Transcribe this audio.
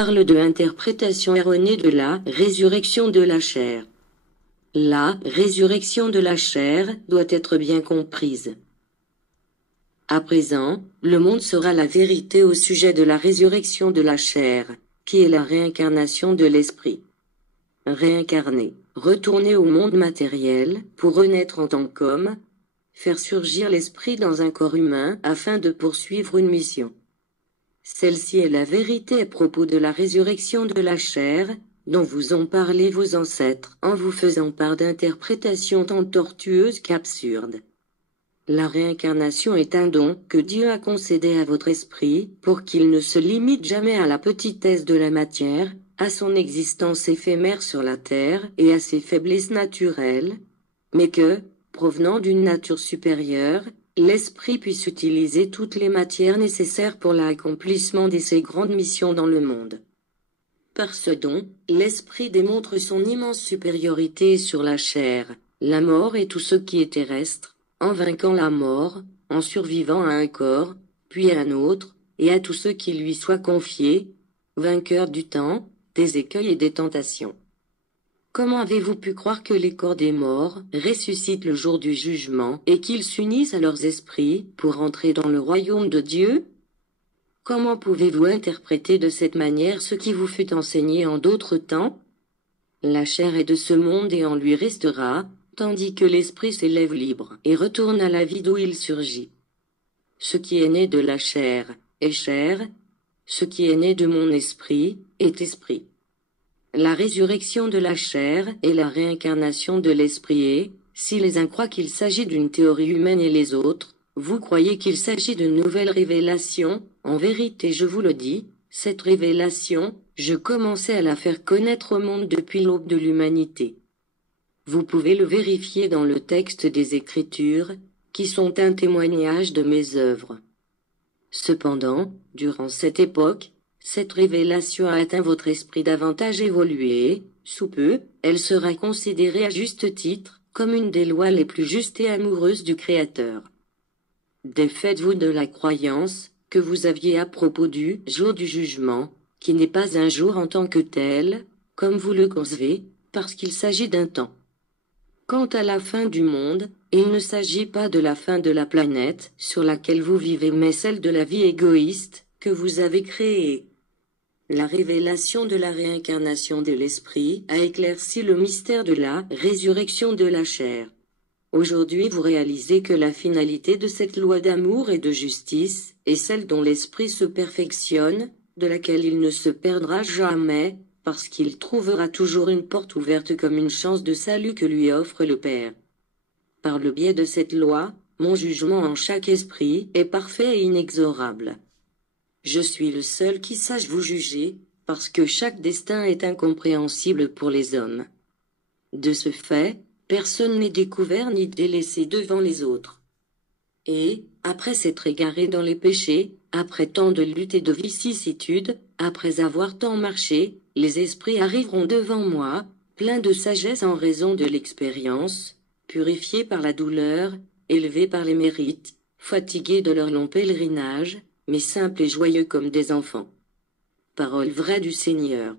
parle de interprétation erronée de la résurrection de la chair. La résurrection de la chair doit être bien comprise. À présent, le monde saura la vérité au sujet de la résurrection de la chair, qui est la réincarnation de l'esprit. Réincarner, retourner au monde matériel pour renaître en tant qu'homme, faire surgir l'esprit dans un corps humain afin de poursuivre une mission. Celle-ci est la vérité à propos de la résurrection de la chair, dont vous ont parlé vos ancêtres en vous faisant part d'interprétations tant tortueuses qu'absurdes. La réincarnation est un don que Dieu a concédé à votre esprit pour qu'il ne se limite jamais à la petitesse de la matière, à son existence éphémère sur la terre et à ses faiblesses naturelles, mais que, provenant d'une nature supérieure, l'esprit puisse utiliser toutes les matières nécessaires pour l'accomplissement de ses grandes missions dans le monde. Par ce don, l'esprit démontre son immense supériorité sur la chair, la mort et tout ce qui est terrestre, en vainquant la mort, en survivant à un corps, puis à un autre, et à tout ce qui lui soit confié, vainqueur du temps, des écueils et des tentations. Comment avez-vous pu croire que les corps des morts ressuscitent le jour du jugement et qu'ils s'unissent à leurs esprits pour entrer dans le royaume de Dieu? Comment pouvez-vous interpréter de cette manière ce qui vous fut enseigné en d'autres temps? La chair est de ce monde et en lui restera, tandis que l'esprit s'élève libre et retourne à la vie d'où il surgit. Ce qui est né de la chair est chair, ce qui est né de mon esprit est esprit. La résurrection de la chair est la réincarnation de l'esprit et, si les uns croient qu'il s'agit d'une théorie humaine et les autres, vous croyez qu'il s'agit d'une nouvelle révélation, en vérité je vous le dis, cette révélation, je commençais à la faire connaître au monde depuis l'aube de l'humanité. Vous pouvez le vérifier dans le texte des Écritures, qui sont un témoignage de mes œuvres. Cependant, durant cette époque, cette révélation a atteint votre esprit davantage évolué, sous peu, elle sera considérée à juste titre, comme une des lois les plus justes et amoureuses du Créateur. Défaites-vous de la croyance que vous aviez à propos du jour du jugement, qui n'est pas un jour en tant que tel, comme vous le concevez, parce qu'il s'agit d'un temps. Quant à la fin du monde, il ne s'agit pas de la fin de la planète sur laquelle vous vivez mais celle de la vie égoïste que vous avez créée. La révélation de la réincarnation de l'esprit a éclairci le mystère de la résurrection de la chair. Aujourd'hui vous réalisez que la finalité de cette loi d'amour et de justice est celle dont l'esprit se perfectionne, de laquelle il ne se perdra jamais, parce qu'il trouvera toujours une porte ouverte comme une chance de salut que lui offre le Père. Par le biais de cette loi, mon jugement en chaque esprit est parfait et inexorable. Je suis le seul qui sache vous juger, parce que chaque destin est incompréhensible pour les hommes. De ce fait, personne n'est découvert ni délaissé devant les autres. Et, après s'être égaré dans les péchés, après tant de luttes et de vicissitudes, après avoir tant marché, les esprits arriveront devant moi, pleins de sagesse en raison de l'expérience, purifiés par la douleur, élevés par les mérites, fatigués de leur long pèlerinage, mais simples et joyeux comme des enfants. Parole vraie du Seigneur.